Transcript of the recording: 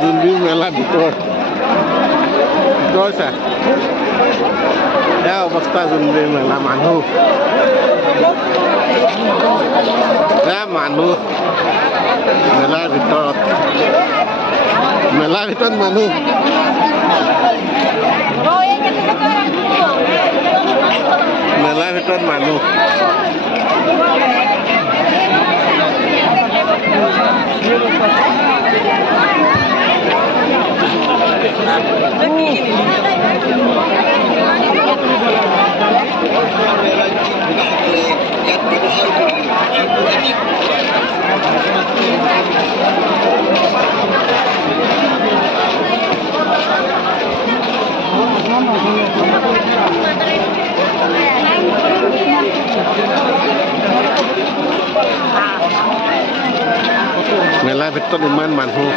जुनबी मेला ভিতৰত গৈছা এয়া অৱস্থা जुनबी মেলা মানুহ মানুহ মেলাৰ ভিতৰত মানুহ মেলাৰ ভিতৰত মানুহ মেলাৰ ভিতৰত ইমান মানুহ